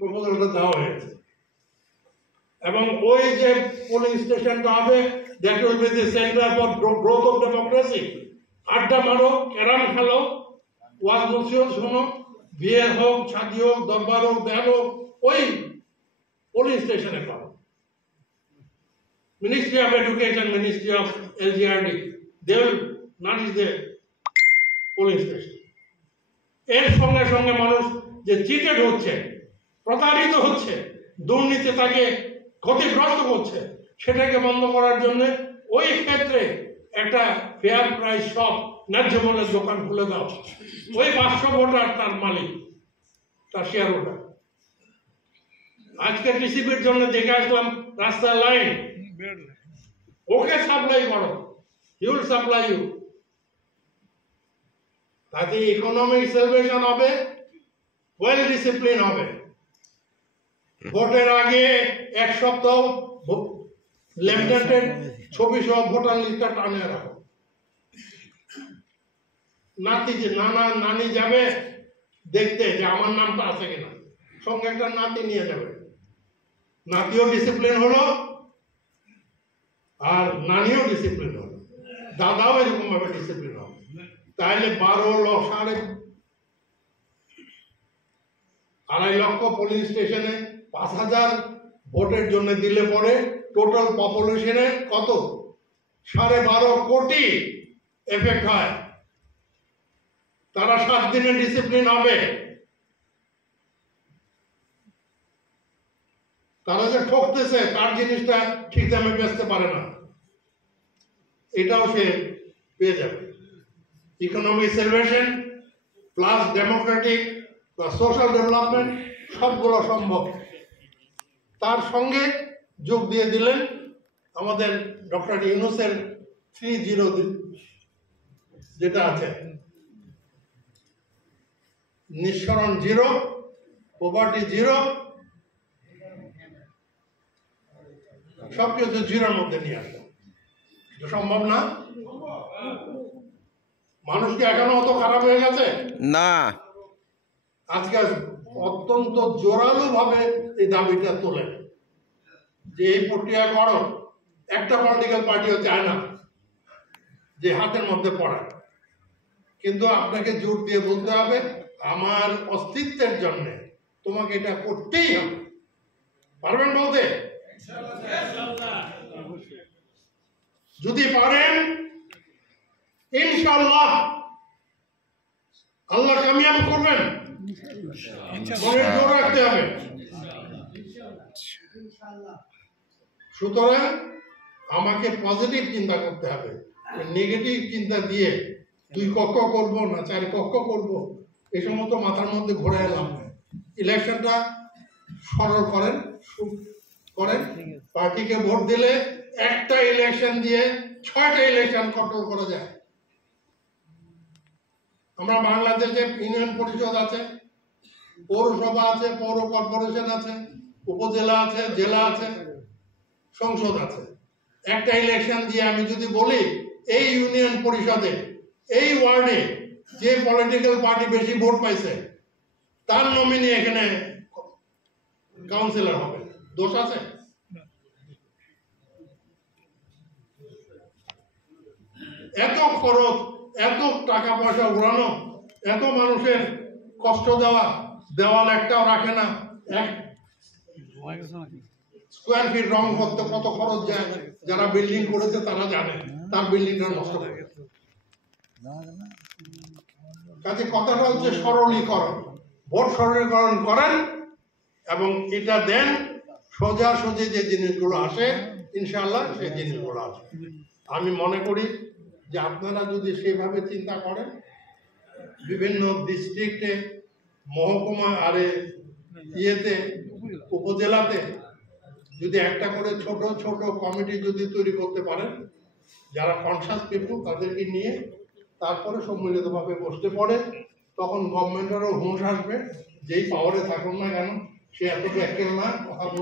প্রপোজালটা দেওয়া হয়েছে এবং ওই যে পোলিং স্টেশনটা হবে that will be the centre for growth of democracy. আড্ডা মারো, ক্যারাম খেলো, ওয়াজ নসিহত শোনো, বিয়ে হোক, শাদী হোক, দরবার হোক, দেন হোক, ওই পোলিং স্টেশনে করো। Ministry of education, ministry of LGRD, they will nourish the polling station. এর সঙ্গে সঙ্গে মানুষ যে চিটেড হচ্ছে, প্রতারিত হচ্ছে, দুর্নীতি তাকে ক্ষতিগ্রস্ত করছে, সেটাকে বন্ধ করার জন্য ওই ক্ষেত্রে একটা ফেয়ার প্রাইস শপ, ন্যায্য মূল্যের দোকান খুলে দাও। ওই 500 ভোটার তার মালিক, তার শেয়ার হোল্ডার। আজকে টিসিপির জন্য দেখে আসলাম রাস্তার লাইন, ওকে সাপ্লাই করো, হি উইল সাপ্লাই ইউ। তাতে ইকোনমিক সেলভেশন হবে, ওয়েল ডিসিপ্লিন হবে। ভোটের আগে এক সপ্তাহ লেফটেন্যান্টের ছবি সহ ভোটার লিস্টটা টানিয়ে রাখো। নানি যাবে দেখতে যে আমার নামটা আছে কিনা, সঙ্গে একটা নাতি নিয়ে যাবে। নাতিও ডিসিপ্লিন হলো আর নানিও ডিসিপ্লিন হলো, দাদাও এরকম ভাবে ডিসিপ্লিন হবে। তাহলে 2.5 লক্ষ পোলিং স্টেশনে 5,000 ভোটের জন্য দিলে পরে টোটাল পপুলেশনে কত? 12.5 কোটি এফেক্ট হয়। তারা 7 দিনে ডিসিপ্লিন হবে। তারা যে ঠকতেছে, তার জিনিসটা ঠিক দামে বেচতে পারে না, এটাও সে পেয়ে যাবে। Economic salvation plus Democratic plus social development সবগুলো সম্ভব। তার সঙ্গে যোগ দিয়ে দিলেন আমাদের ডক্টর ইউনূসের 3-0 যেটা আছে, নিঃসরণ 0, পভার্টি 0, সবকিছু 0-র মধ্যে নিয়ে আসা সম্ভব না। মানুষ কি এখনো অত খারাপ হয়ে গেছে? না, আজকে অত্যন্ত জোরালো ভাবে এই দাবিটা তোলেন যে এই প্রক্রিয়া করো। একটা পলিটিক্যাল পার্টিও চায় না যে হাতের মধ্যে পড়ে, কিন্তু আপনাকে জোর দিয়ে বলতে হবে আমার অস্তিত্বের জন্য তোমাকে এটা করতেই হবে। পারবেন বলতে? যদি পারেন ইনশাআল্লাহ আল্লাহ কামিয়াব করবেন। মনে জোর রাখতে হবে। সুতরাং আমাকে পজিটিভ চিন্তা করতে হবে। নেগেটিভ চিন্তা দিয়ে 2 কক্ষ করব না 4 কক্ষ করব এই সমস্ত মাথার মধ্যে ঘুরে এলাম। ইলেকশনটা সরল করেন, পার্টিকে ভোট দিলে একটা ইলেকশন দিয়ে 6টা ইলেকশন কন্ট্রোল করা যায়। আমরা বাংলাদেশে ইউনিয়ন পরিষদ আছে, পৌরসভা আছে, পৌর কর্পোরেশন আছে, উপজেলা আছে, জেলা আছে, সংসদ আছে। একটা ইলেকশন দিয়ে আমি যদি বলি এই ইউনিয়ন পরিষদে এই ওয়ার্ডে যে পলিটিক্যাল পার্টি বেশি ভোট পাইছে তার নমিনি এখানে কাউন্সিলর হবে, দোষ আছে? এত খরচ, এত টাকা পয়সা উড়ানো, এত মানুষের কষ্ট দেওয়া, দেওয়াল একটাও রাখে না, 1 স্কোয়ার ফিট রং করতে কত খরচ যায়, যারা বিল্ডিং করেছে তারা জানে, তার বিল্ডিংটা নষ্ট করে। কাজে কথাটা হচ্ছে সরলীকরণ। ভোট সরলীকরণ করেন এবং এটা দেন, সোজাসুজি যে জিনিসগুলো আসে ইনশাআল্লাহ সেই জিনিসগুলো আসে। আমি মনে করি যে আপনারা যদি সেভাবে চিন্তা করেন, বিভিন্ন ডিস্ট্রিক্টে, মহকুমা আর ইয়েতে, উপজেলাতে যদি একটা করে ছোট ছোট কমিটি যদি তৈরি করতে পারেন, যারা কনসাস পিপল তাদেরকে নিয়ে তারপরে সম্মিলিতভাবে বসতে পড়ে, তখন গভর্নমেন্টেরও হুঁশ আসবে, যেই পাওয়ারে থাকুন না কেন সে এত ব্যাখ্যা না কথা বলতে